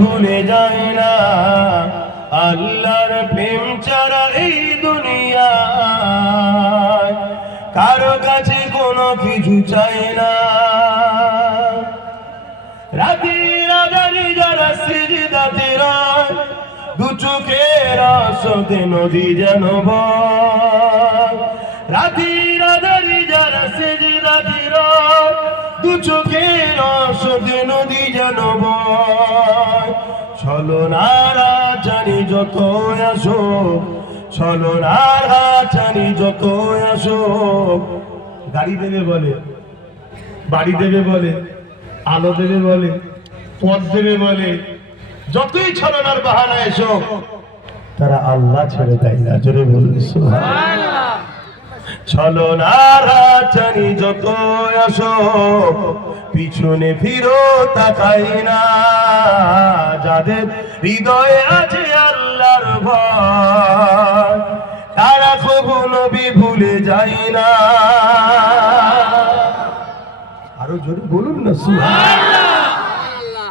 ভুলে যায় না। আল্লাহর প্রেম ছাড়া এই দুনিয়া কারও কাছে কোনো কিছু চাই না। রাতি রাজারি যারা সিজদাতে রয় দু চোখের আসতে নদী যেন রাতি রাজারি যারা সিজদাতে রয় দু চোখের আসতে নদী যেন বয়। চলো নারা জানি যত আসো চলো নারা জানি যত আসো গাড়ি দেবে বলে, বাড়ি দেবে বলে, আলো দেবে বলে, পথ দেবে বলে, যতই ছলনার বাহানা এসো তারা আল্লাহ ছেড়ে দেয় না, জোরে বলুন ছলনার জানি যত আসো পিছনে ফিরো, তাকাই না। যাদের হৃদয়ে আছে আল্লাহর ভয়, তারা কবু নবী ভুলে যাই না। আরও জোরে বলুন না, সুবহানাল্লাহ।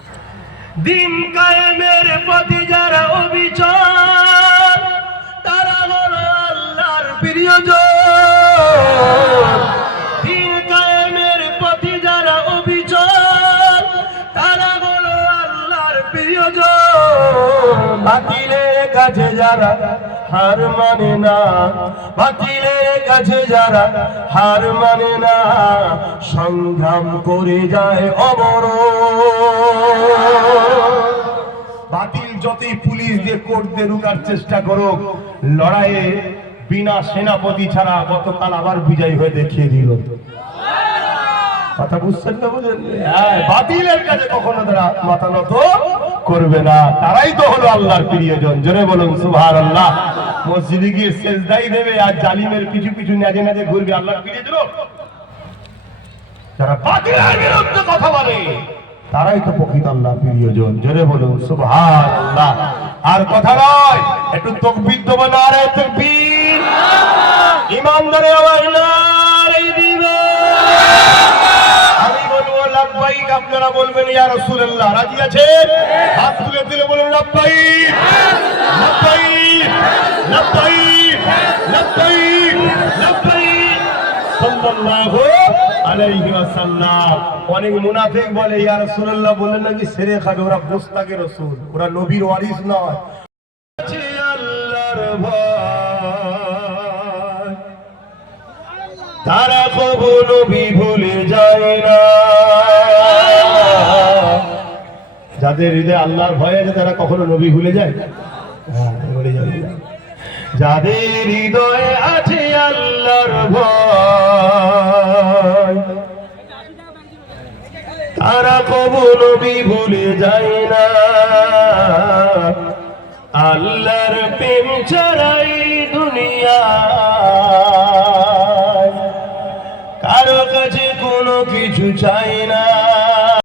দিন কায়েমের প্রতি যারা অবিচার বাতিলের কাছে যারা, হার মানে না। বাতিলের কাছে যারা, হার মানে না। সংগ্রাম করে যায় অবর বাতিল যতই পুলিশ দিয়ে কোর্ট দিয়ে চেষ্টা করুক, লড়াইয়ে বিনা সেনাপতি ছাড়া গতকাল আবার বিজয় হয়ে দেখিয়ে দিল। কথা বুঝছেন না বুঝেন হ্যাঁ বাতিলের কাছে কখনো তারা মাথা নত? করবে না। তারাই তো হলো আল্লাহর প্রিয়জন। জোরে বলুন সুভার আল্লাহ মসজিদে গিয়ে সেজদাই দেবে আর জালিমের পিছু পিছু নাজে নাজে ঘুরবে আল্লাহর প্রিয়জন। যারা বাতিলের বিরুদ্ধে কথা বলে, তারাই তো প্রকৃত আল্লাহ প্রিয়জন। জোরে বলুন সুভার আল্লাহ আর কথা নয়, একটু তকবির দেবো না রে তকবির ইমানদারে আওয়াজ আপনারা বলবেন, ইয়া রাসূলুল্লাহ। রাজি আছেন হাত তুলে তুলে বলুন লাভবাইক লাভবাইক লাভবাইক লাভবাইক লাভবাইক সাল্লাল্লাহু আলাইহি ওয়াসাল্লাম। অনেক মুনাফিক বলে, ইয়া রাসূলুল্লাহ বলেন নাকি, সেরে খাবে ওরা গোস্তাকে রাসূল, ওরা নবীর ওয়ারিস নয়। আছে আল্লাহর ভয়। তারা কবু নবী যাদের হৃদয়ে আল্লাহর ভয় আছে তারা কখনো নবী ভুলে যায়? হ্যাঁ, যাদের হৃদয়ে আছে আল্লাহর তারা কবু নবী ভুলে যায় না। আল্লাহর প্রেম ছাড়াই দুনিয়া কারও কাছে কোনো কিছু চাই না।